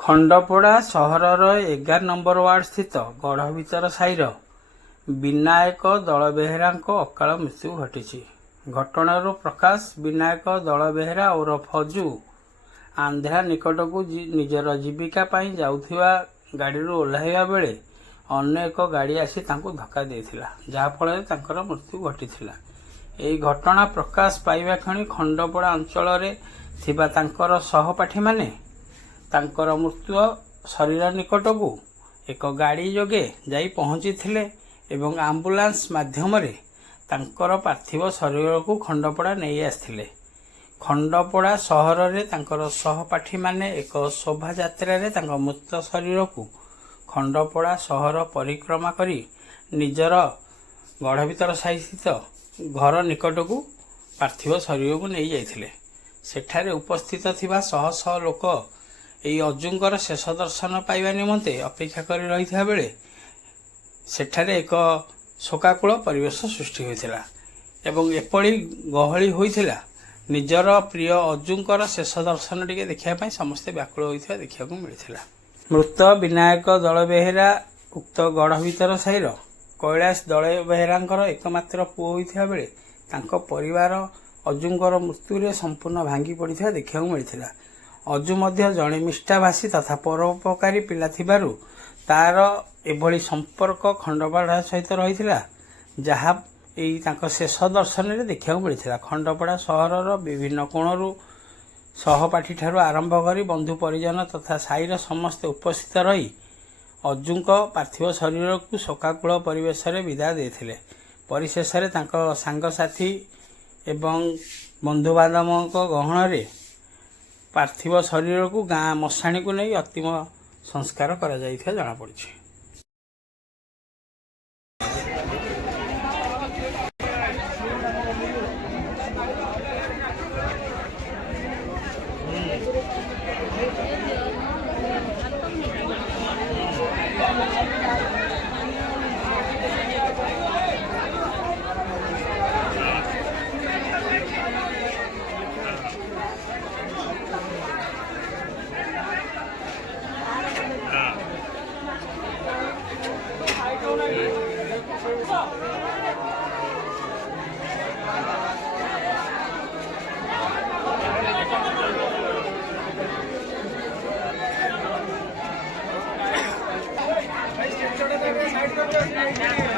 ଖଣ୍ଡପଡ଼ା ସହରର 11 number ward ସ୍ଥିତ ଗଢ଼ଭିତର ସାହିର ବିନାୟକ ଦଳବେହେରାଙ୍କ ଅକାଳ ମୃତ୍ୟୁ ଘଟିଛି। ଘଟଣାରୁ ପ୍ରକାଶ ବିନାୟକ ଦଳବେହେରା ଓରଫ ଅଜୁ ଆନ୍ଧ୍ରା ନିକଟକୁ ନିଜର ଜୀବିକା ପାଇଁ ଯାଉଥିବା ଗାଡ଼ିରୁ ଓହ୍ଲାଇବା ବେଳେ ଅନ୍ୟ ଏକ ଗାଡ଼ି ଆସି ତାଙ୍କୁ ଧକ୍କା ଦେଇଥିଲା, ଯାହାଫଳରେ ତାଙ୍କର ମୃତ୍ୟୁ ଘଟିଥିଲା। ଏହି ଘଟଣା ପ୍ରକାଶ ପାଇବା କ୍ଷଣି ଖଣ୍ଡପଡ଼ା ଅଞ୍ଚଳରେ ଥିବା ତାଙ୍କର ସହପାଠୀମାନେ ତାଙ୍କର ମୃତ୍ୟୁ ଶରୀର ନିକଟକୁ ଏକ ଗାଡ଼ି ଯୋଗେ ଯାଇ ପହଞ୍ଚିଥିଲେ ଏବଂ ଆମ୍ବୁଲାନ୍ସ ମାଧ୍ୟମରେ ତାଙ୍କର ପାର୍ଥିବ ଶରୀରକୁ ଖଣ୍ଡପଡ଼ା ନେଇ ଆସିଥିଲେ। ଖଣ୍ଡପଡ଼ା ସହରରେ ତାଙ୍କର ସହପାଠୀମାନେ ଏକ ଶୋଭାଯାତ୍ରାରେ ତାଙ୍କ ମୃତ ଶରୀରକୁ ଖଣ୍ଡପଡ଼ା ସହର ପରିକ୍ରମା କରି ନିଜର ଗଢ଼ଭିତର ସାହିସ୍ଥିତ ଘର ନିକଟକୁ ପାର୍ଥିବ ଶରୀରକୁ ନେଇ ଯାଇଥିଲେ। ସେଠାରେ ଉପସ୍ଥିତ ଥିବା ଶହ ଶହ ଲୋକ ଏହି ଅଜୁଙ୍କର ଶେଷ ଦର୍ଶନ ପାଇବା ନିମନ୍ତେ ଅପେକ୍ଷା କରି ରହିଥିବା ବେଳେ ସେଠାରେ ଏକ ଶୋକାକୁଳ ପରିବେଶ ସୃଷ୍ଟି ହୋଇଥିଲା ଏବଂ ଏପରି ଗହଳି ହୋଇଥିଲା, ନିଜର ପ୍ରିୟ ଅଜୁଙ୍କର ଶେଷ ଦର୍ଶନ ଟିକେ ଦେଖିବା ପାଇଁ ସମସ୍ତେ ବ୍ୟାକୁଳ ହୋଇଥିବା ଦେଖିବାକୁ ମିଳିଥିଲା। ମୃତ ବିନାୟକ ଦଳବେହେରା ଉକ୍ତ ଗଢ଼ଭିତର ସାହିର କୈଳାସ ଦଳବେହେରାଙ୍କର ଏକମାତ୍ର ପୁଅ ହୋଇଥିବା ବେଳେ ତାଙ୍କ ପରିବାର ଅଜୁଙ୍କର ମୃତ୍ୟୁରେ ସମ୍ପୂର୍ଣ୍ଣ ଭାଙ୍ଗି ପଡ଼ିଥିବା ଦେଖିବାକୁ ମିଳିଥିଲା। ଅଜୁ ମଧ୍ୟ ଜଣେ ମିଷ୍ଟାଭାଷୀ ତଥା ପରୋପକାରୀ ପିଲା ଥିବାରୁ ତାର ଏଭଳି ସମ୍ପର୍କ ଖଣ୍ଡପଡ଼ା ସହିତ ରହିଥିଲା, ଯାହା ଏହି ତାଙ୍କ ଶେଷ ଦର୍ଶନରେ ଦେଖିବାକୁ ମିଳିଥିଲା। ଖଣ୍ଡପଡ଼ା ସହରର ବିଭିନ୍ନ କୋଣରୁ ସହପାଠୀଠାରୁ ଆରମ୍ଭ କରି ବନ୍ଧୁ ପରିଜନ ତଥା ସାହିର ସମସ୍ତେ ଉପସ୍ଥିତ ରହି ଅଜୁଙ୍କ ପାର୍ଥିବ ଶରୀରକୁ ଶୋକାକୁଳ ପରିବେଶରେ ବିଦାୟ ଦେଇଥିଲେ। ପରିଶେଷରେ ତାଙ୍କ ସାଙ୍ଗସାଥୀ ଏବଂ ବନ୍ଧୁବାନ୍ଧବଙ୍କ ଗହଣରେ ପାର୍ଥିବ ଶରୀରକୁ ଗାଁ ମଶାଣିକୁ ନେଇ ଅନ୍ତିମ ସଂସ୍କାର କରାଯାଇଥିବା ଜଣାପଡ଼ିଛି। Right.